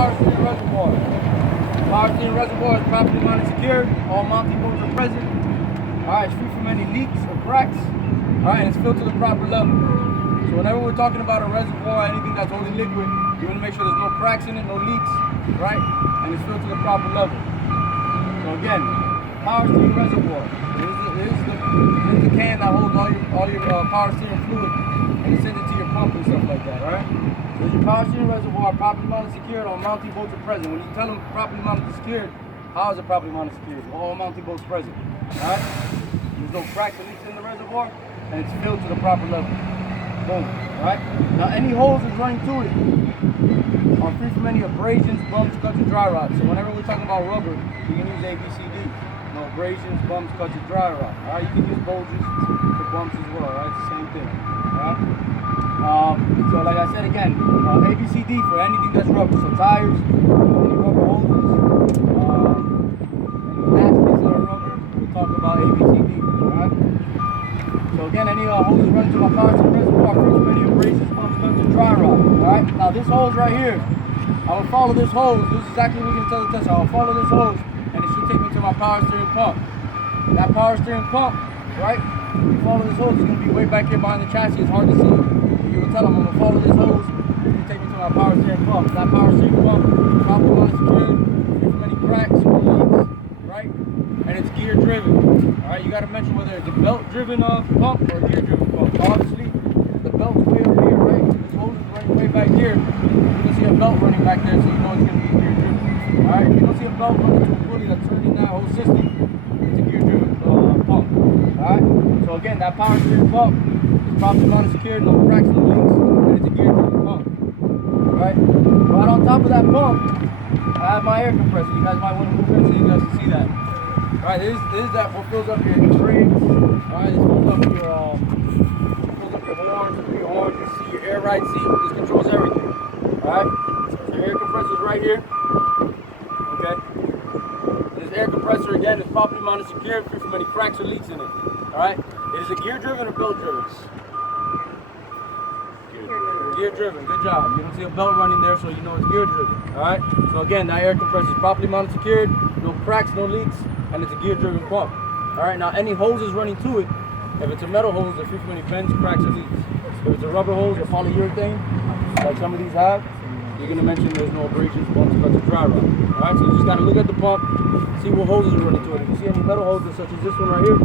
power steering reservoir. Power steering reservoir is properly mounted secured. All mounting bolts are present. Alright, it's free from any leaks or cracks. Alright, and it's filled to the proper level. So whenever we're talking about a reservoir, anything that's holding liquid, you want to make sure there's no cracks in it, no leaks, right? And it's filled to the proper level. So again, power steering reservoir. This is the can that holds all your power steering fluid, and it sends it to your pump and stuff like that, right? So your power steering reservoir properly mounted secured, all mounting bolts are present. When you tell them properly mounted secured, how is it properly mounted secured? All mounting bolts present, right? There's no cracks or leaks in the reservoir, and it's filled to the proper level. Boom, right? Now any holes that's running to it are free from any abrasions, bumps, cuts, or dry rot. So whenever we're talking about rubber, you can use ABCD. No abrasions, bumps, cuts, or dry rot. Alright, you can use bulges for bumps as well, right? It's the same thing. Alright? So like I said again, ABCD for anything that's rubber. So tires, any rubber hoses, any gaskets that are rubber, we talk about ABCD. Alright? So again, any hoses running to my power steering reservoir, free from any abrasions, bumps, cuts, or dry rot. Alright? Now this hose right here, I will follow this hose. This is exactly what we're going to tell the tester. I will follow this hose, and it should take me to my power steering pump. That power steering pump, right? If you follow this hose, it's going to be way back here behind the chassis. It's hard to see. You will tell them, I'm going to follow this hose, and take me to my power steering pump. That power steering pump is properly mounted secured, free from any cracks or leaks, right? And it's gear driven. Alright, you got to mention whether it's a belt driven pump or a gear driven pump. Obviously, the belt's way up here, right? This hose is running way back here. You can see a belt running back there, so you know it's going to be gear driven. Alright, if you don't see a belt running to a pulley that's turning that whole system, it's a gear driven pump. Alright, so again, that power steering pump is properly mounted secured, no cracks, no leaks, and it's a gear driven pump. Alright, right on top of that pump, I have my air compressor. You guys might want to move in so you guys can see that. Alright, this is that what fills up your brakes. Alright, this fills up your horns, you see your air ride seat, this controls everything. Alright, so your air compressor is right here. Okay. This air compressor again is properly mounted secured, free from any cracks or leaks in it. Alright? It is a gear driven or belt driven? Gear driven, good job. You don't see a belt running there, so you know it's gear driven. Alright? So again, that air compressor is properly mounted secured, no cracks, no leaks, and it's a gear driven pump. Alright, now any hoses running to it, if it's a metal hose, they're free from any bends, cracks, or leaks. If it's a rubber hose or polyurethane, like some of these have, you're going to mention there's no abrasions, bumps, cuts, or dry rot. Alright, so you just got to look at the pump, see what hoses are running to it. If you see any metal hoses such as this one right here,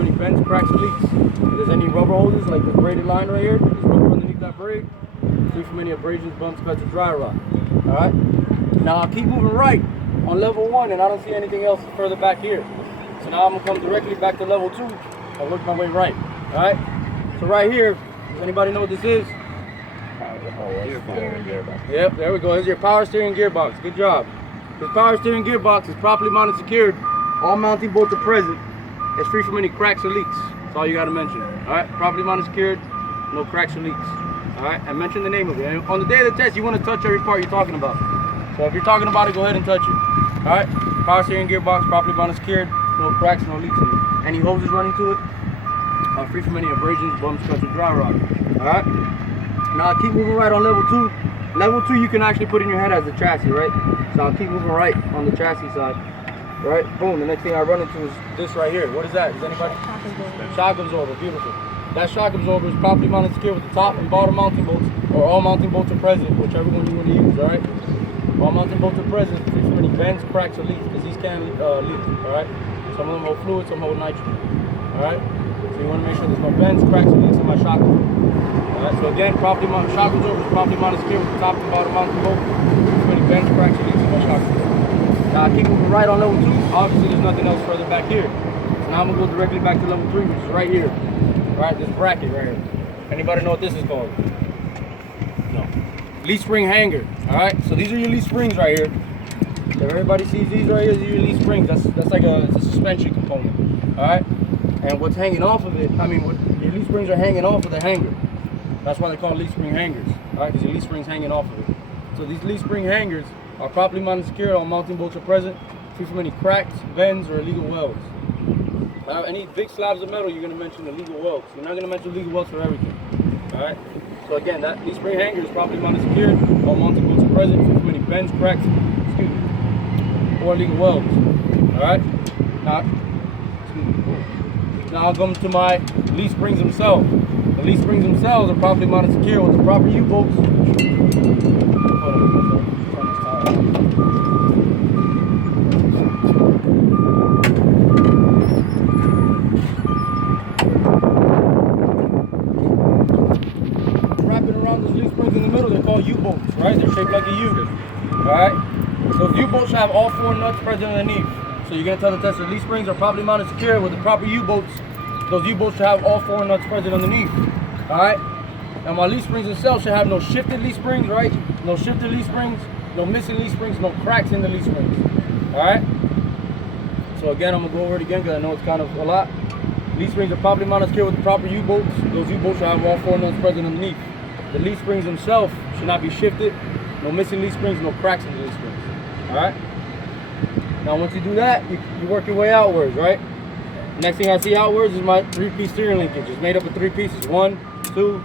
any bends, cracks, or leaks. If there's any rubber hoses like this braided line right here, there's rubber underneath that braid, free from any abrasions, bumps, cuts, or dry rot. Alright, now I'll keep moving right on level 1 and I don't see anything else further back here. So now I'm going to come directly back to level 2 and work my way right. Alright, so right here, does anybody know what this is? Yep, there we go. Here's your power steering gearbox. Good job. This power steering gearbox is properly mounted secured. All mounting bolts are present. It's free from any cracks or leaks. That's all you got to mention. Alright, properly mounted secured, no cracks or leaks. Alright, and mention the name of it. And on the day of the test, you want to touch every part you're talking about. So if you're talking about it, go ahead and touch it. Alright, power steering gearbox, properly mounted secured, no cracks, no leaks in it. Any hoses running to it are free from any abrasions, bumps, cuts, or dry rot. Alright? Now I'll keep moving right on level 2. Level 2 you can actually put in your head as the chassis, right? So I'll keep moving right on the chassis side. Right? Boom, the next thing I run into is this right here. What is that? Is anybody? Shock absorber, beautiful. That shock absorber is properly mounted secured with the top and bottom mounting bolts, or all mounting bolts are present, whichever one you want to use, alright? All mounting bolts are present, free from any bends, cracks, or leaks, because these can leak, alright? Some of them hold fluid, some hold nitrogen, alright? So you want to make sure there's no bends, cracks, or leaks in my shock absorber. Alright, so again, properly mounted shock absorber is properly mounted secured with the top and bottom mounting bolt, free from any bends, cracks, or leaks in my shock absorber. Now I keep moving right on level 2. Obviously there's nothing else further back here. So now I'm going to go directly back to level 3, which is right here. Alright, this bracket right here. Anybody know what this is called? No. Leaf spring hanger. Alright, so these are your leaf springs right here. If everybody sees these right here, these are your leaf springs. That's like it's a suspension component. Alright? And what's hanging off of it, your leaf springs are hanging off of the hanger. That's why they call leaf spring hangers. Alright, because your leaf spring's hanging off of it. So these leaf spring hangers are properly mounted secure, all mounting bolts are present, free from any cracks, bends, or illegal welds. Any big slabs of metal, you're going to mention illegal welds. You're not going to mention illegal welds for everything. Alright? So again, that leaf spring hanger is properly mounted secure, all mounting bolts are present, free from any bends, cracks, or legal welds. Alright? Now I'll come to my leaf springs themselves. The leaf springs themselves are properly mounted secure with the proper U-bolts. Wrapping around those leaf springs in the middle, they're called U-bolts, right? They're shaped like a U. Alright? So U-bolts should have all 4 nuts present underneath. So you're going to tell the tester leaf springs are properly mounted secure with the proper U-bolts. Those U-bolts should have all 4 nuts present underneath. Alright? Now my leaf springs themselves should have no shifted leaf springs, right? No shifted leaf springs, no missing leaf springs, no cracks in the leaf springs. Alright? So again, I'm going to go over it again because I know it's kind of a lot. Leaf springs are properly mounted secure with the proper U-bolts. Those U-bolts should have all 4 nuts present underneath. The leaf springs themselves should not be shifted. No missing leaf springs, no cracks in the leaf springs. Alright? Now once you do that, you work your way outwards, right? Next thing I see outwards is my 3-piece steering linkage. It's made up of 3 pieces. 1, 2,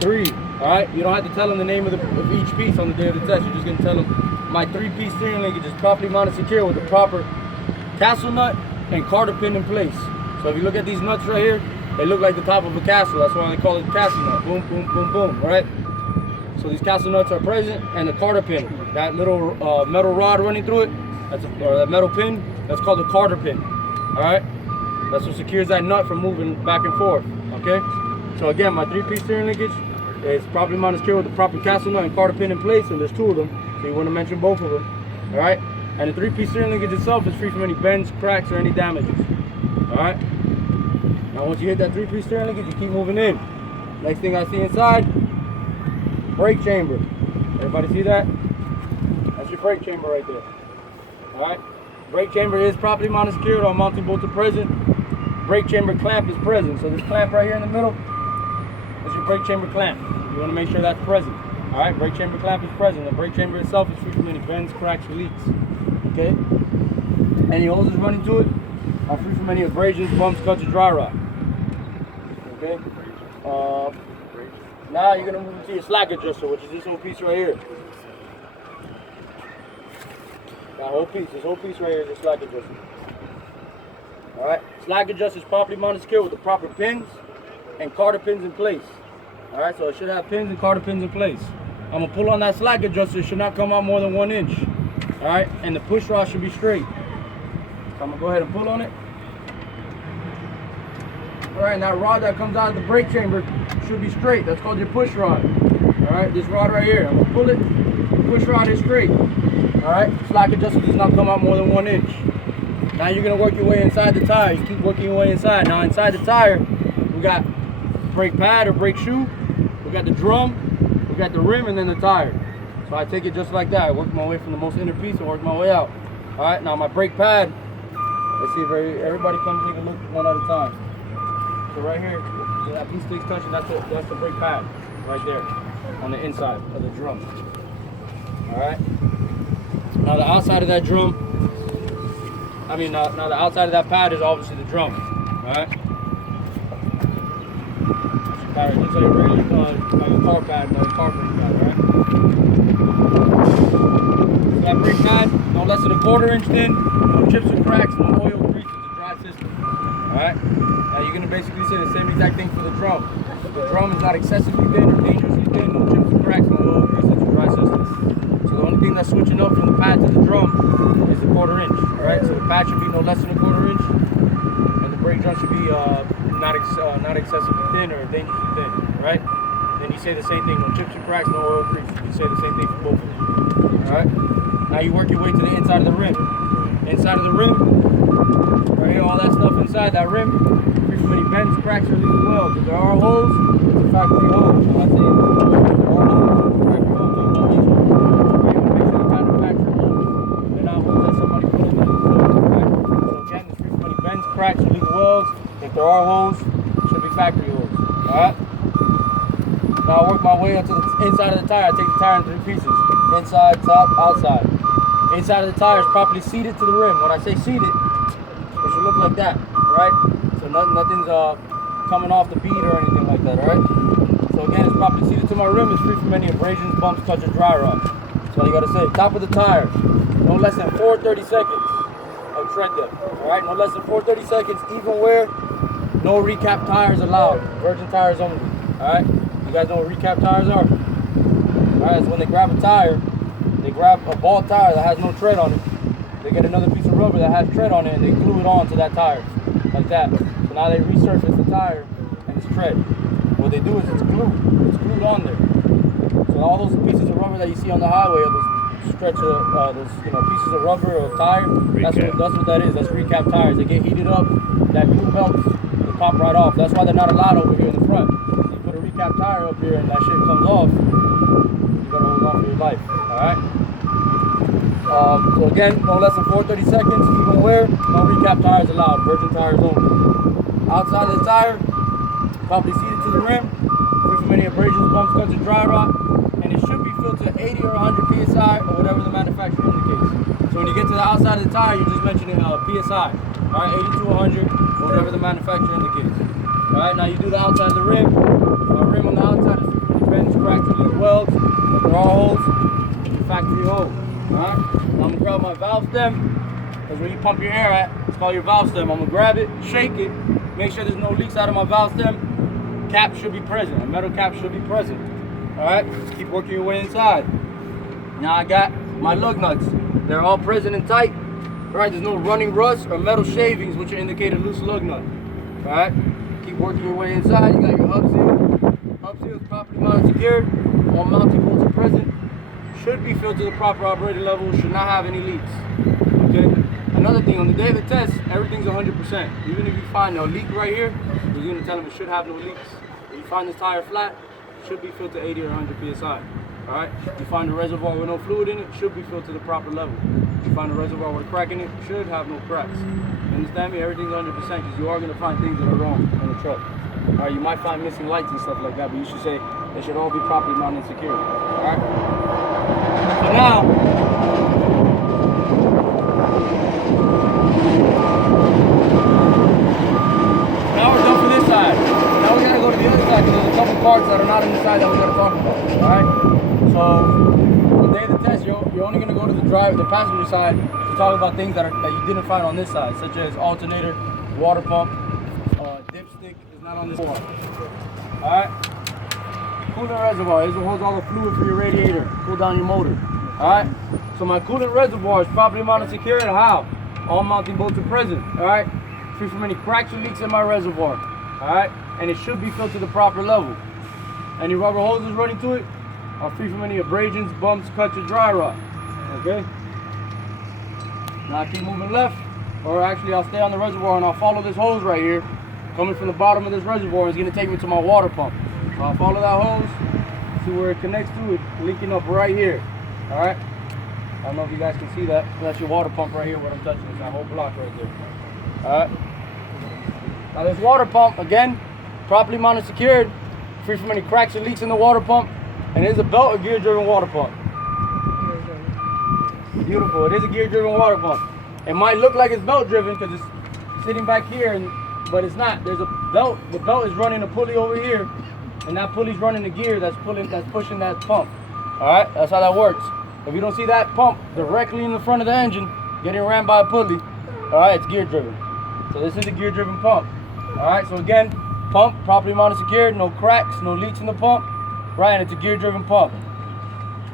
3. Alright? You don't have to tell them the name of each piece on the day of the test. You're just going to tell them my 3-piece steering linkage is properly mounted secure with the proper castle nut and carter pin in place. So if you look at these nuts right here, they look like the top of a castle. That's why they call it castle nut. Boom, boom, boom, boom. Alright? So these castle nuts are present, and the carter pin, that little metal rod running through it, or that metal pin, that's called the carter pin. Alright? That's what secures that nut from moving back and forth. Okay? So again, my 3-piece steering linkage is properly mounted secure with the proper castle nut and carter pin in place, and there's 2 of them, so you want to mention both of them. Alright? And the 3-piece steering linkage itself is free from any bends, cracks, or any damages. Alright? Now once you hit that 3-piece steering linkage, you keep moving in. Next thing I see inside, brake chamber. Everybody see that? That's your brake chamber right there. Alright? Brake chamber is properly mounted secured, all mounting bolts are present. Brake chamber clamp is present. So this clamp right here in the middle is your brake chamber clamp. You want to make sure that's present. Alright? Brake chamber clamp is present. The brake chamber itself is free from any bends, cracks, or leaks. Okay? Any hoses running to it are free from any abrasions, bumps, cuts, or dry rot. Okay? Now you're going to move into your slack adjuster, which is this whole piece right here. That whole piece, this whole piece right here is a slack adjuster. Alright, slack adjuster is properly mounted secure with the proper pins and carter pins in place. Alright, so it should have pins and carter pins in place. I'm going to pull on that slack adjuster, it should not come out more than 1 inch. Alright, and the push rod should be straight. So I'm going to go ahead and pull on it. Alright, and that rod that comes out of the brake chamber should be straight. That's called your push rod. Alright, this rod right here. I'm going to pull it. The push rod is straight. Alright, slack adjuster does not come out more than 1 inch. Now you're going to work your way inside the tire. You keep working your way inside. Now inside the tire, we got brake pad or brake shoe. We got the drum. We got the rim and then the tire. So I take it just like that. I work my way from the most inner piece and work my way out. Alright, now my brake pad. Let's see if everybody come take a look one at a time. So right here, that piece sticks touching, that's the brake pad right there on the inside of the drum. Alright. Now the outside of that drum, now the outside of that pad is obviously the drum. Alright. Just like a regular like a car pad, like a car brake pad, alright? So that brake pad, no less than a 1/4 inch thin, no chips or cracks, no oil grease, it's a dry system. Alright? Now you're going to basically say the same exact thing for the drum. The drum is not excessively thin or dangerously thin, no chips or cracks, no oil grease, it's a dry system. So the only thing that's switching up from the pad to the drum is the 1/4 inch. Alright? So the pad should be no less than a 1/4 inch, and the brake drum should be not excessively thin or dangerously thin. Alright? Then you say the same thing, no chips or cracks, no oil grease. You say the same thing for both of them. Alright? Now you work your way to the inside of the rim. Inside of the rim, right here, all that stuff inside that rim, free from any bends, cracks, or legal welds. If there are holes, it's a factory hole. So I say, if there are holes, it's a factory hole. So don't use them. Right? Make sure they're manufactured holes. They're not holes that somebody put in there. Right? So again, it's free from any bends, cracks, or legal welds. If there are holes, it should be factory holes. Alright? Now I work my way up to the inside of the tire. I take the tire in 3 pieces. Inside, top, outside. Inside of the tire is properly seated to the rim. When I say seated, it should look like that, right? So nothing's coming off the bead or anything like that, alright? So again, it's properly seated to my rim. It's free from any abrasions, bumps, cuts, or dry rot. So all you gotta say. Top of the tire, no less than 430 seconds of tread depth. All right, no less than 430 seconds, even wear. No recap tires allowed. Virgin tires only. All right, you guys know what recap tires are? All right, so when they grab a tire, they grab a ball tire that has no tread on it. They get another piece of rubber that has tread on it, and they glue it on to that tire, like that. So now they resurface the tire and it's tread. What they do is it's glued on there. So all those pieces of rubber that you see on the highway, those pieces of rubber or tire, that's what that is. That's recap tires. They get heated up, that glue melts, they pop right off. That's why they're not allowed over here in the front. You put a recap tire up here and that shit comes off, you gotta hold on for your life. Alright? So again, no less than 430 seconds, even wear, no recap tires allowed, virgin tires only. Outside of the tire, properly seated to the rim, free from any abrasions, bumps, cuts, and dry rot, and it should be filled to 80 or 100 psi or whatever the manufacturer indicates. So when you get to the outside of the tire, you're just mentioning psi, alright, 80 to 100 or whatever the manufacturer indicates. Alright, now you do the outside of the rim. Rim on the outside is bends, cracks, and welds, but there are holes, factory hole. Alright, now I'm gonna grab my valve stem, because where you pump your air at, it's called your valve stem. I'm gonna grab it, shake it, make sure there's no leaks out of my valve stem. Cap should be present, a metal cap should be present. Alright, just keep working your way inside. Now I got my lug nuts. They're all present and tight. Alright, there's no running rust or metal shavings, which indicate a loose lug nut. Alright, keep working your way inside. You got your hub seal. Hub seal is properly mounted secured. All mounting bolts are present. Should be filled to the proper operating level. Should not have any leaks. Okay. Another thing, on the day of the test, everything's 100%. Even if you find a leak right here, you're going to tell them it should have no leaks. If you find this tire flat, it should be filled to 80 or 100 psi. All right. If you find a reservoir with no fluid in it, it should be filled to the proper level. If you find a reservoir with a crack in it, it should have no cracks. You understand me? Everything's 100% because you are going to find things that are wrong on the truck. All right. You might find missing lights and stuff like that, but you should say they should all be properly mounted and secured. All right. So now, we're done for this side. Now we gotta go to the other side because there's a couple parts that are not on the side that we gotta talk about. Alright? So, on the day of the test, you're only gonna go to the passenger side to talk about things that you didn't find on this side, such as alternator, water pump, dipstick is not on this one. Alright? Coolant reservoir is what holds all the fluid for your radiator, cool down your motor. Alright? So my coolant reservoir is properly mounted secured. How? All mounting bolts are present. Alright? Free from any cracks or leaks in my reservoir. Alright? And it should be filled to the proper level. Any rubber hoses running to it are free from any abrasions, bumps, cuts, or dry rot. Okay? Now I keep moving left, or actually I'll stay on the reservoir and I'll follow this hose right here. Coming from the bottom of this reservoir is going to take me to my water pump. So I'll follow that hose, see where it connects to it, linking up right here. Alright? I don't know if you guys can see that. That's your water pump right here, what I'm touching. It's that whole block right there. Alright? Now this water pump, again, properly mounted secured, free from any cracks or leaks in the water pump, and it is a belt or gear driven water pump. Beautiful, it is a gear driven water pump. It might look like it's belt driven because it's sitting back here, but it's not. There's a belt, the belt is running a pulley over here, and that pulley's running the gear that's pushing that pump. Alright, that's how that works. If you don't see that pump directly in the front of the engine, getting ran by a pulley, alright, it's gear driven. So this is a gear driven pump. Alright, so again, pump, properly mounted secured, no cracks, no leaks in the pump. Right, and it's a gear driven pump.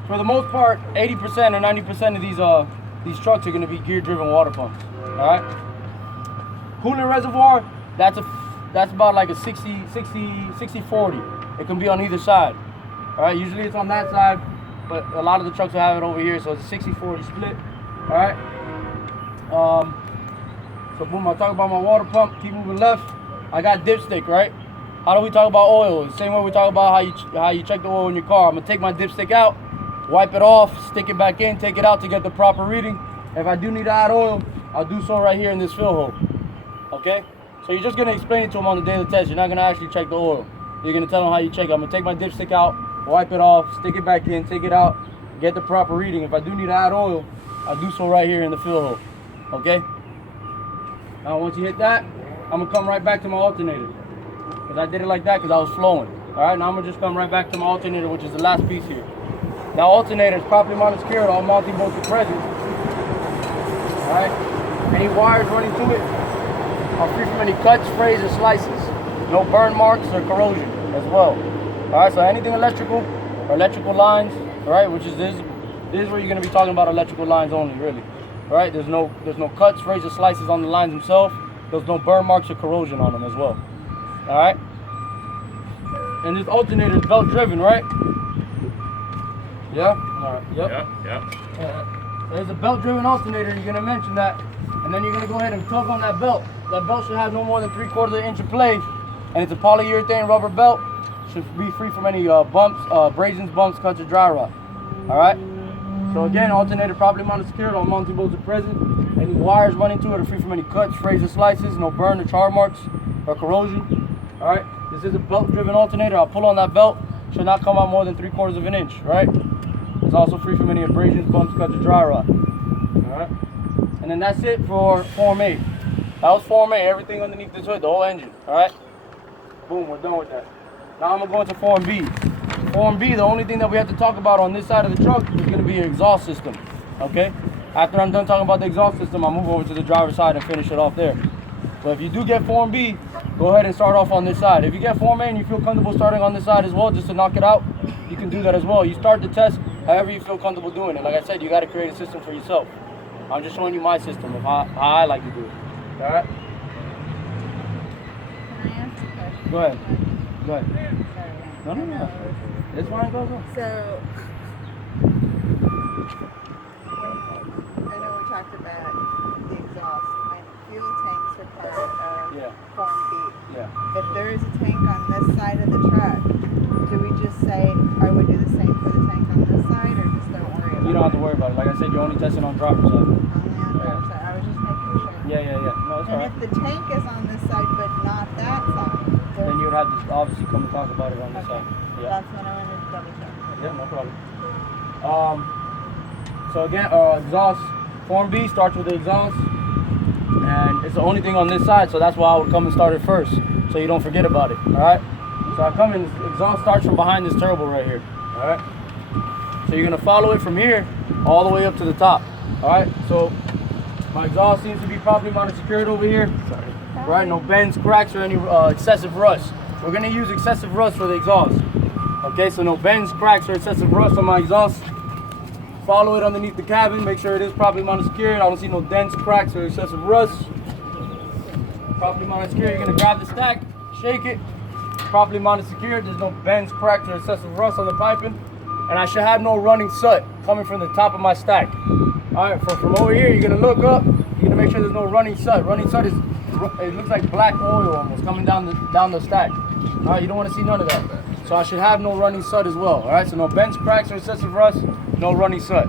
For the most part, 80% or 90% of these trucks are going to be gear driven water pumps. Alright? Coolant reservoir, that's about like a 60-40. It can be on either side. Alright, usually it's on that side, but a lot of the trucks will have it over here, so it's a 60-40 split. Alright? So boom, I'll talk about my water pump, keep moving left. I got dipstick, right? How do we talk about oil? The same way we talk about how you check the oil in your car. I'm gonna take my dipstick out, wipe it off, stick it back in, take it out to get the proper reading. If I do need to add oil, I'll do so right here in this fill hole. Okay? So you're just gonna explain it to them on the day of the test. You're not gonna actually check the oil. You're gonna tell them how you check it. I'm gonna take my dipstick out, wipe it off, stick it back in, take it out, get the proper reading. If I do need to add oil, I'll do so right here in the fill hole. Okay? Now once you hit that, I'm gonna come right back to my alternator. Because I did it like that because I was flowing. Alright, now I'm gonna just come right back to my alternator, which is the last piece here. Now alternator is properly mounted secured, all mounting bolts are present. Alright? Any wires running to it are free from any cuts, frays, or slices. No burn marks or corrosion as well. Alright, so anything electrical or electrical lines, alright, which is this is where you're gonna be talking about electrical lines only, really. Alright, there's no cuts, frays, or slices on the lines themselves. There's no burn marks or corrosion on them as well. Alright? And this alternator is belt driven, right? Yeah? Alright, yep. Yeah. There's a belt driven alternator, you're gonna mention that. And then you're gonna go ahead and tug on that belt. That belt should have no more than 3/4 inch of play. And it's a polyurethane rubber belt. Should be free from any bumps, abrasions, bumps, cuts, or dry rot. Alright? So again, alternator properly mounted secured, all mounting bolts are present. Any wires running to it are free from any cuts, frays, or slices, no burn or char marks or corrosion. Alright? This is a belt driven alternator. I'll pull on that belt. Should not come out more than 3/4 inch, right? It's also free from any abrasions, bumps, cuts, or dry rot. Alright? And then that's it for Form A. That was Form A, everything underneath this hood, the whole engine. Alright? Boom, we're done with that. Now I'm gonna go into Form B. Form B, the only thing that we have to talk about on this side of the truck is gonna be your exhaust system. Okay? After I'm done talking about the exhaust system, I'll move over to the driver's side and finish it off there. So if you do get Form B, go ahead and start off on this side. If you get Form A and you feel comfortable starting on this side as well, just to knock it out, you can do that as well. You start the test however you feel comfortable doing it. Like I said, you gotta create a system for yourself. I'm just showing you my system of how I like to do it. Alright? Can I ask a question? Go ahead. Go ahead. Sorry. No. It's fine, go. So, I know we talked about the exhaust and fuel tanks are part of Form B. Yeah. If there is a tank on this side of the truck, do we just say, I would do the same for the tank on this side, or just don't worry about it? You don't have to worry about it. Like I said, you're only testing on driver's side. Only on the driver's side. I was just making sure. Yeah. No, it's And alright. if the tank is on this side but not that side, Then you would have to obviously come and talk about it on this okay. side. Yeah. That's what I wanted to double check. Yeah, no problem. So again, exhaust, Form B starts with the exhaust, and it's the only thing on this side, so that's why I would come and start it first, so you don't forget about it, alright? So I come in, exhaust starts from behind this turbo right here, alright? So you're gonna follow it from here, all the way up to the top, alright? So my exhaust seems to be properly mounted secured over here, right? No bends, cracks, or any excessive rust. We're gonna use excessive rust for the exhaust. Okay, so no bends, cracks, or excessive rust on my exhaust. Follow it underneath the cabin, make sure it is properly mounted secured. I don't see no dents, cracks, or excessive rust. Properly mounted secured, you're gonna grab the stack, shake it. Properly mounted secured, there's no bends, cracks, or excessive rust on the piping. And I should have no running soot coming from the top of my stack. All right, from over here, you're gonna look up, you're gonna make sure there's no running soot. Running soot it looks like black oil almost coming down the stack. All right, you don't wanna see none of that. So I should have no running soot as well. All right, so no bends, cracks, or excessive rust, no running soot.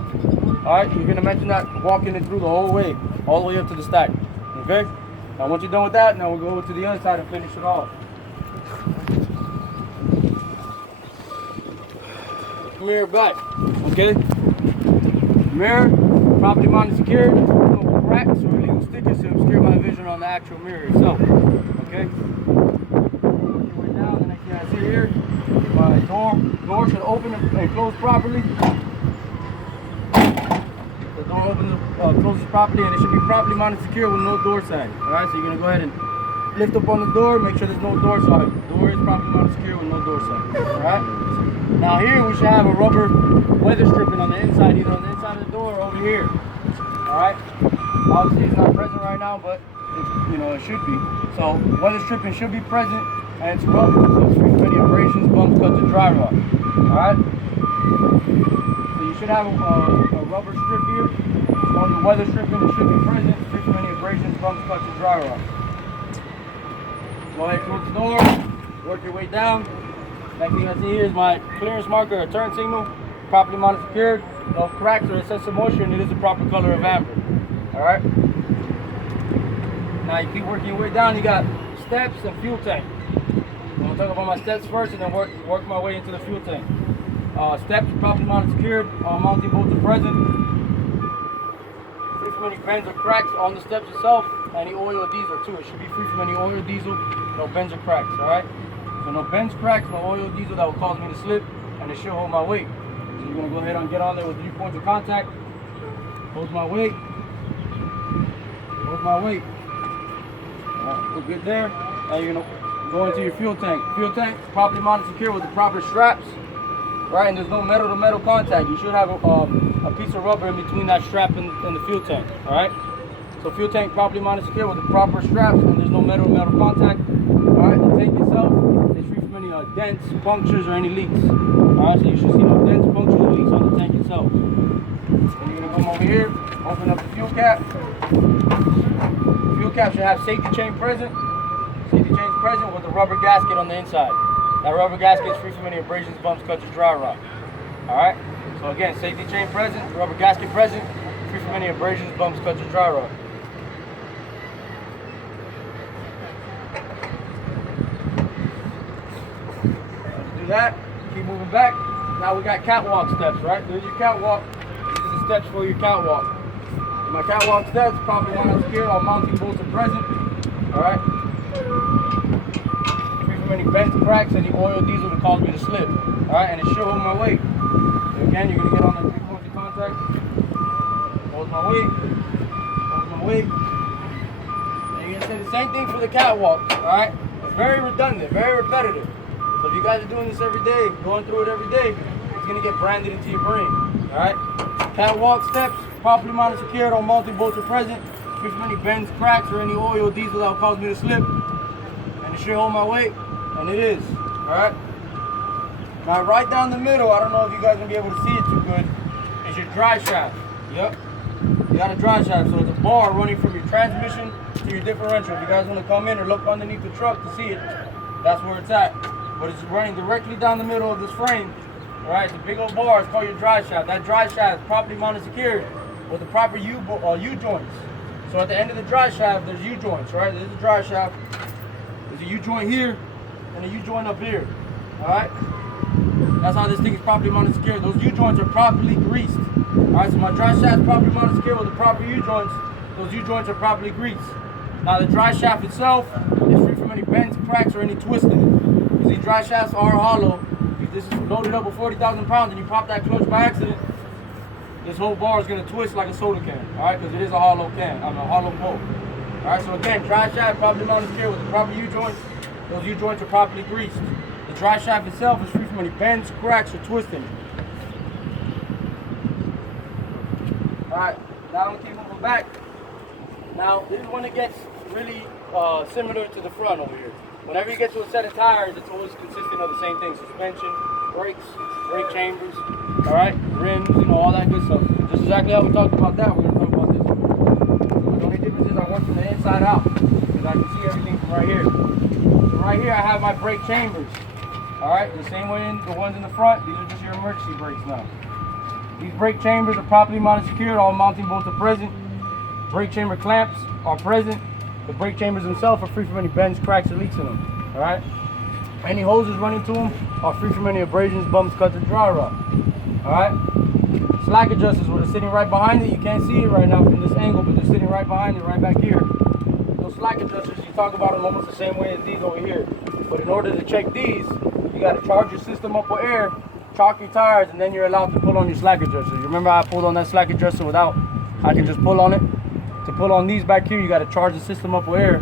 All right, you're gonna mention that walking it through the whole way, all the way up to the stack. Okay? Now once you're done with that, now we'll go over to the other side and finish it off. Mirror back, okay? Mirror, properly mounted secured, no cracks or illegal stickers to obscure my vision on the actual mirror itself. Okay? Work your way down, the next thing I see here, my door should open and close properly. The door opens closes properly, and it should be properly mounted secure with no door sag. Alright, so you're gonna go ahead and lift up on the door, make sure there's no door sag. The door is properly mounted secure with no door sag. Alright? Now here we should have a rubber weather stripping on the inside, either on the inside of the door or over here. Alright? Obviously it's not present right now, but it should be. So weather stripping should be present, and it's rubber, so it's free from any abrasions, bumps, cuts, and dry rot. Alright? So you should have a rubber strip here. On the weather stripping, it should be present, free from any abrasions, bumps, cuts, and dry rot. Go ahead, close the door, work your way down. Next thing I see here is my clearance marker or turn signal, properly mounted secured, no cracks or excessive moisture, and it is the proper color of amber. Alright? Now you keep working your way down, you got steps and fuel tank. I'm going to talk about my steps first and then work my way into the fuel tank. Steps properly mounted secured, all mounting bolts are present. Free from any bends or cracks on the steps itself, any oil or diesel too. It should be free from any oil or diesel, no bends or cracks, alright? So no bends, cracks, no oil, diesel that will cause me to slip, and it should hold my weight. So you're We're gonna go ahead and get on there with 3 points of contact. Hold my weight. Hold my weight. Alright, we're good there. Now you're gonna go into your fuel tank. Fuel tank properly mounted secure with the proper straps. Right, and there's no metal to metal contact. You should have a piece of rubber in between that strap and the fuel tank. Alright? So fuel tank properly mounted secure with the proper straps, and there's no metal to metal contact. Alright, the tank itself is free from any dents, punctures, or any leaks. Alright, so you should see no dents, punctures, or leaks on the tank itself. Then you're gonna come over here, open up the fuel cap. The fuel cap should have safety chain present. Safety chain is present with a rubber gasket on the inside. That rubber gasket is free from any abrasions, bumps, cuts, or dry rot. Alright? So again, safety chain present, rubber gasket present, free from any abrasions, bumps, cuts, or dry rot. Let's do that. Keep moving back. Now we got catwalk steps, right? There's your catwalk. These are the steps for your catwalk. And my catwalk steps, properly mounted secure, all mounting bolts are present. Alright? Any bends, cracks, any oil, diesel that cause me to slip. Alright, and it should hold my weight. So again, you're going to get on that 3 points of contact. Hold my weight. Hold my weight. And you're going to say the same thing for the catwalk. Alright? It's very redundant, very repetitive. So if you guys are doing this every day, going through it every day, it's going to get branded into your brain. Alright? Catwalk steps, properly mounted secured, all mounting bolts are present. Free from any bends, cracks, or any oil, diesel that will cause me to slip. And it should hold my weight. And it is, alright? Now right down the middle, I don't know if you guys are going to be able to see it too good, is your dry shaft. Yep. You got a dry shaft, so it's a bar running from your transmission to your differential. If you guys want to come in or look underneath the truck to see it, that's where it's at. But it's running directly down the middle of this frame. Alright, it's a big old bar, it's called your dry shaft. That dry shaft is properly mounted secured with the proper U-joints. So at the end of the dry shaft, there's U-joints, right? There's a dry shaft. There's a U-joint here and a U-joint up here. Alright? That's how this thing is properly mounted secure. Those U-joints are properly greased. Alright, so my dry shaft is properly mounted secure with the proper U-joints. Those U-joints are properly greased. Now the dry shaft itself is free from any bends, cracks, or any twisting. Because these dry shafts are hollow. If this is loaded up with 40,000 pounds and you pop that clutch by accident, this whole bar is going to twist like a soda can. Alright, because it is a hollow can. a hollow bolt. Alright, so again, dry shaft properly mounted secure with the proper U-joints. Those U-joints are properly greased. The dry shaft itself is free from any bends, cracks, or twisting. Alright, now I'm going to keep moving back. Now, this is when it gets really similar to the front over here. Whenever you get to a set of tires, it's always consistent of the same thing. Suspension, brakes, brake chambers, alright, rims, all that good stuff. Just exactly how we talked about that, we're going to talk about this one. The only difference is I work from the inside out, because I can see everything from right here. Right here I have my brake chambers. Alright, the same way in the ones in the front, these are just your emergency brakes now. These brake chambers are properly mounted secured, all mounting bolts are present. Brake chamber clamps are present. The brake chambers themselves are free from any bends, cracks, or leaks in them. Alright? Any hoses running to them are free from any abrasions, bumps, cuts, or dry rot. Alright? Slack adjusters, well, they're sitting right behind it. You can't see it right now from this angle, but they're sitting right behind it, right back here. Those slack adjusters, you talk about them almost the same way as these over here. But in order to check these, you got to charge your system up with air, chalk your tires, and then you're allowed to pull on your slack adjuster. You remember I pulled on that slack adjuster without, I can just pull on it. To pull on these back here, you got to charge the system up with air,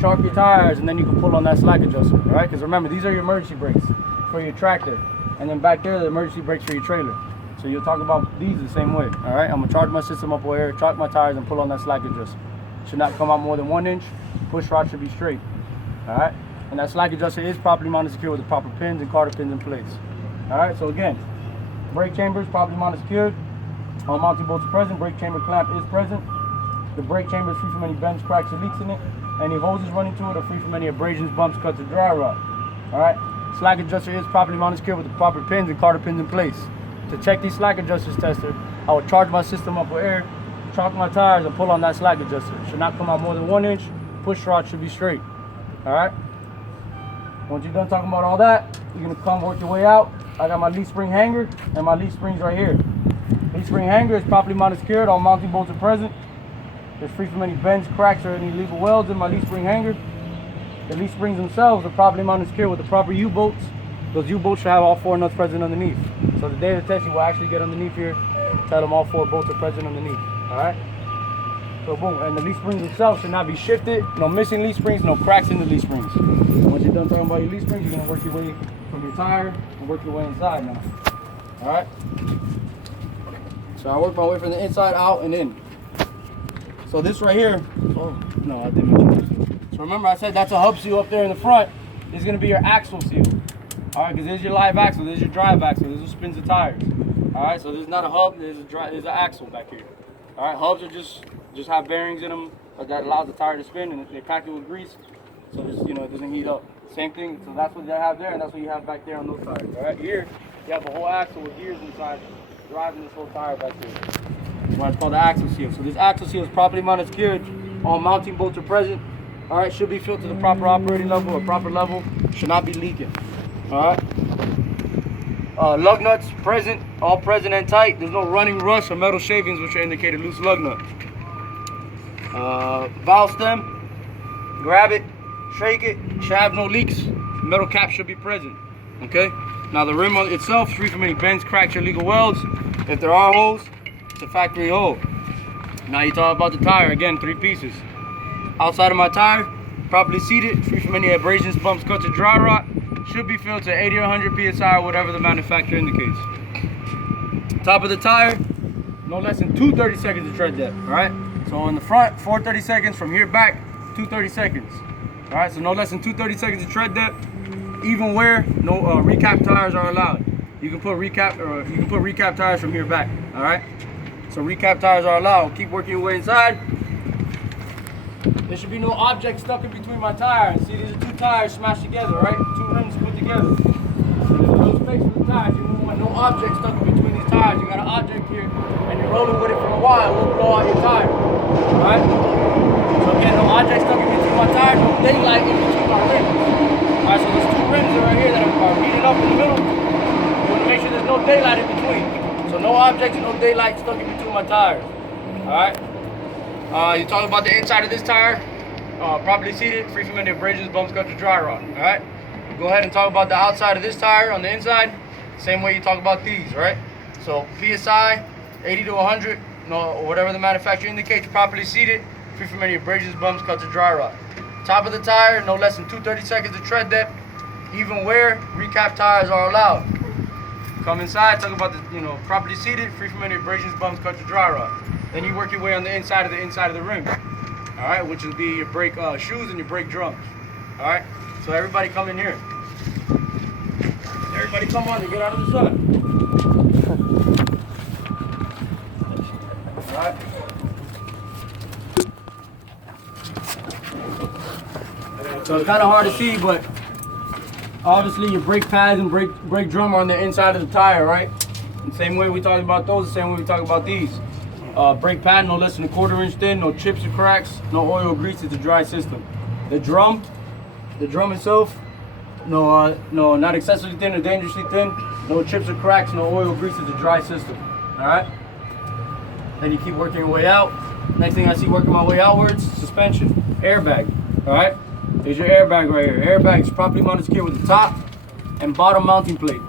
chalk your tires, and then you can pull on that slack adjuster. Alright, because remember, these are your emergency brakes for your tractor. And then back there, the emergency brakes for your trailer. So you'll talk about these the same way. Alright, I'm going to charge my system up with air, chalk my tires, and pull on that slack adjuster. Should not come out more than 1 inch. Push rod should be straight. Alright? And that slack adjuster is properly mounted secure with the proper pins and cotter pins in place. Alright, so again, brake chambers properly mounted secured. All mounting bolts are present. Brake chamber clamp is present. The brake chamber is free from any bends, cracks, or leaks in it. Any hoses running to it are free from any abrasions, bumps, cuts, or dry rot. Alright? Slack adjuster is properly mounted secure with the proper pins and cotter pins in place. To check these slack adjusters, tester, I will charge my system up with air, chalk my tires, and pull on that slack adjuster. It should not come out more than 1 inch. Push rod should be straight. Alright? Once you're done talking about all that, you're going to come work your way out. I got my leaf spring hanger and my leaf springs right here. Leaf spring hanger is properly mounted secured. All mounting bolts are present. It's free from any bends, cracks, or any legal welds in my leaf spring hanger. The leaf springs themselves are properly mounted secured with the proper U-bolts. those U-bolts should have all 4 nuts present underneath. So the day of the test, you will actually get underneath here, tell them all 4 bolts are present underneath. All right. So boom, and the leaf springs themselves should not be shifted. No missing leaf springs, no cracks in the leaf springs. Once you're done talking about your leaf springs, you're gonna work your way from your tire and work your way inside now. All right. So I work my way from the inside out and in. So this right here, oh no, I didn't mention this. So remember I said that's a hub seal up there in the front. This is gonna be your axle seal. All right, because there's your live axle, there's your drive axle, this is what spins the tires. All right, so this is not a hub, there's an axle back here. All right, hubs are just have bearings in them that allows the tire to spin, and they pack it with grease, so this, you know, it doesn't heat up. Same thing, so that's what they have there, and that's what you have back there on those tires. All right, here you have a whole axle with gears inside, driving this whole tire back there. That's why it's called the axle seal. So this axle seal is properly mounted, secured. All mounting bolts are present. All right, should be filled to the proper operating level or proper level. Should not be leaking. All right. Lug nuts present, all present and tight. There's no running rust or metal shavings, which are indicated loose lug nut. Valve stem, grab it, shake it. Should have no leaks. Metal cap should be present. Okay. Now the rim itself is free from any bends, cracks, or illegal welds. If there are holes, it's a factory hole. Now you talk about the tire again, 3 pieces. Outside of my tire, properly seated, free from any abrasions, bumps, cuts, or dry rot. Should be filled to 80 or 100 psi or whatever the manufacturer indicates. Top of the tire, no less than 2 30 seconds of tread depth. All right. So in the front, 4 30 seconds. From here back, 2 30 seconds. All right. So no less than 2 30 seconds of tread depth. Even wear, no recap tires are allowed. You can put recap tires from here back. All right. So recap tires are allowed. Keep working your way inside. There should be no object stuck in between my tires. See, these are 2 tires smashed together, right? 2 rims put together. So there's no space for the tires. You won't want no object stuck in between these tires. You got an object here, and you're rolling with it for a while. It will blow out your tire. All right. So again, no object stuck in between my tires. No daylight in between my rims. All right. So there's 2 rims right here that are heated up in the middle. You want to make sure there's no daylight in between. So no objects and no daylight stuck in between my tires. All right. You talk about the inside of this tire, properly seated, free from any abrasions, bumps, cuts, or dry rot. All right. Go ahead and talk about the outside of this tire on the inside, same way you talk about these, right? So PSI, 80 to 100, no, whatever the manufacturer indicates, properly seated, free from any abrasions, bumps, cuts, or dry rot. Top of the tire, no less than 2 30 seconds of tread depth. Even wear, recap tires are allowed. Come inside, talk about the, properly seated, free from any abrasions, bumps, cuts, or dry rot. Then you work your way on the inside of the rim. All right, which will be your brake shoes and your brake drums. All right, so everybody come in here. Everybody come on and get out of the sun. All right. So it's kind of hard to see, but obviously your brake pads and brake drum are on the inside of the tire, right? The same way we talked about those, the same way we talk about these. Brake pad no less than 1/4 inch thin, no chips or cracks, no oil or grease. It's a dry system. The drum itself, no, not excessively thin or dangerously thin. No chips or cracks, no oil or grease. It's a dry system. All right. Then you keep working your way out. Next thing I see working my way outwards, suspension, airbag. All right. There's your airbag right here. Airbag is properly mounted secure with the top and bottom mounting plate.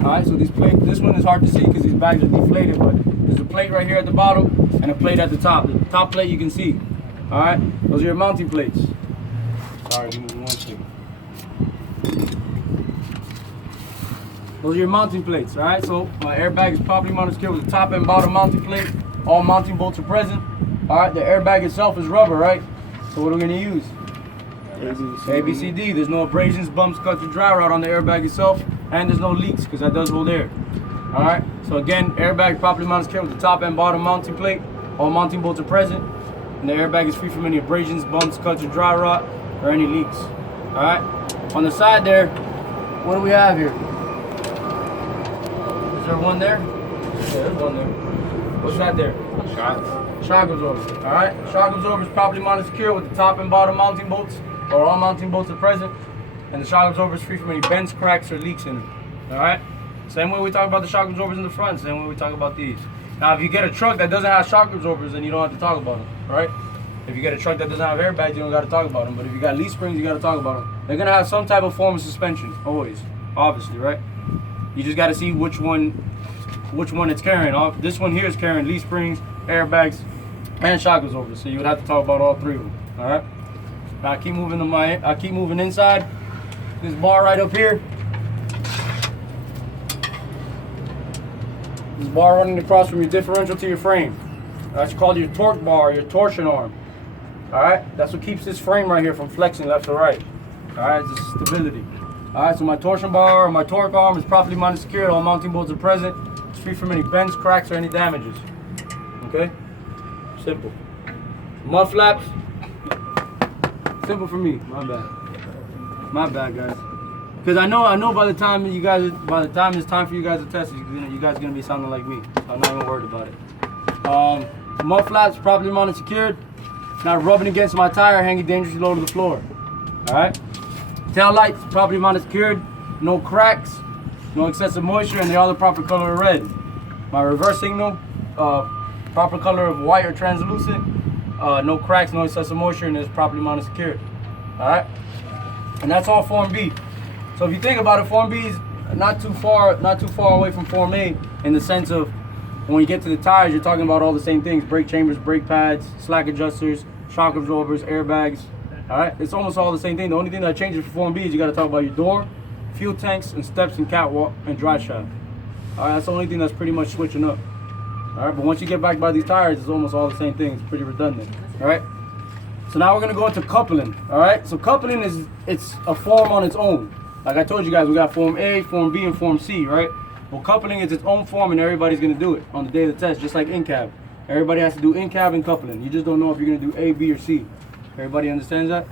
All right. So these plates, this one is hard to see because these bags are deflated, but there's a plate right here at the bottom and a plate at the top. The top plate you can see. All right, those are your mounting plates. Sorry, give me 1 second. Those are your mounting plates. All right, so my airbag is properly mounted secure with the top and bottom mounting plate. All mounting bolts are present. All right, the airbag itself is rubber, right? So what are we gonna use? ABCD. There's no abrasions, bumps, cuts, or dry rot on the airbag itself, and there's no leaks because that does hold air. All right, so again, airbag properly mounted secure with the top and bottom mounting plate. All mounting bolts are present, and the airbag is free from any abrasions, bumps, cuts, or dry rot, or any leaks. All right, on the side there, what do we have here? Is there one there? Yeah, there's one there. What's that there? Shock absorber. All right, shock absorber is properly mounted secure with the top and bottom mounting bolts, or all mounting bolts are present, and the shock absorber is free from any bends, cracks, or leaks in it. All right. Same way we talk about the shock absorbers in the front, same way we talk about these. Now, if you get a truck that doesn't have shock absorbers, then you don't have to talk about them, right? If you get a truck that doesn't have airbags, you don't got to talk about them. But if you got leaf springs, you got to talk about them. They're going to have some type of form of suspension, always. obviously, right? You just got to see which one it's carrying. This one here is carrying leaf springs, airbags, and shock absorbers. So you would have to talk about all three of them. All right. Now I keep moving inside. This bar right up here. This bar running across from your differential to your frame. That's called your torque bar, your torsion arm. All right. That's what keeps this frame right here from flexing left to right. All right. It's the stability. All right. So my torsion bar or my torque arm is properly mounted secured. All mounting bolts are present. It's free from any bends, cracks, or any damages. Okay. Simple. Mud flaps. Simple for me. My bad, guys. Because I know by the time it's time for you guys to test, you guys are gonna be sounding like me. So I'm not even worried about it. Mud flaps properly mounted, secured. Not rubbing against my tire, hanging dangerously low to the floor. All right. Tail lights properly mounted, secured. No cracks, no excessive moisture, and they are the proper color of red. My reverse signal, proper color of white or translucent. No cracks, no excessive moisture, and it's properly mounted secured. All right, and that's all Form B. So if you think about it, Form B is not too far away from Form A in the sense of when you get to the tires, you're talking about all the same things: brake chambers, brake pads, slack adjusters, shock absorbers, airbags. All right, it's almost all the same thing. The only thing that changes for Form B is you got to talk about your door, fuel tanks, and steps and catwalk and drive shaft. All right, that's the only thing that's pretty much switching up. All right, but once you get back by these tires, it's almost all the same thing. It's pretty redundant. All right. So now we're gonna go into coupling. All right. So coupling it's a form on its own. Like I told you guys, we got Form A, Form B, and Form C. Right. Well, coupling is its own form, and everybody's gonna do it on the day of the test, just like in-cab. Everybody has to do in-cab and coupling. You just don't know if you're gonna do A, B, or C. Everybody understands that?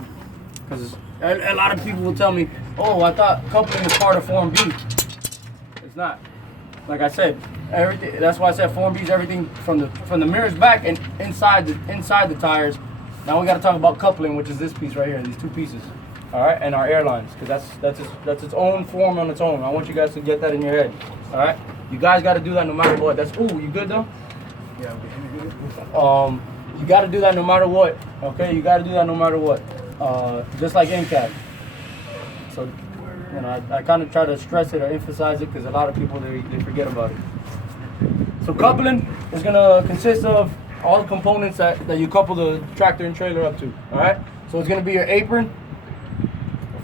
Because a lot of people will tell me, "Oh, I thought coupling is part of Form B." It's not. Like I said, everything. That's why I said Form B is everything from the mirrors back and inside the tires. Now we got to talk about coupling, which is this piece right here, these two pieces. All right, and our airlines, because that's its own form on its own. I want you guys to get that in your head. All right, you guys got to do that no matter what. You good though? Yeah. You got to do that no matter what. Okay, you got to do that no matter what. Just like in-cab. So. You know, I kind of try to stress it or emphasize it because a lot of people, they forget about it. So coupling is going to consist of all the components that you couple the tractor and trailer up to. All right. So it's going to be your apron,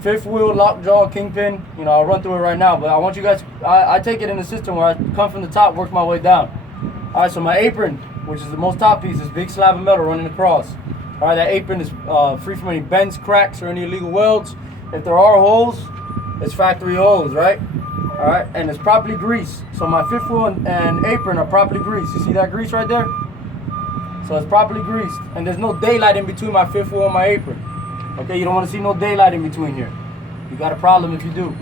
fifth wheel, lockjaw, kingpin. You know, I'll run through it right now, but I want you guys, I take it in the system where I come from the top, work my way down. All right. So my apron, which is the most top piece, is big slab of metal running across. All right. That apron is free from any bends, cracks, or any illegal welds. If there are holes, it's factory holes, right? All right, and it's properly greased. So my fifth wheel and apron are properly greased. You see that grease right there? So it's properly greased, and there's no daylight in between my fifth wheel and my apron. Okay, you don't want to see no daylight in between here. You got a problem if you do.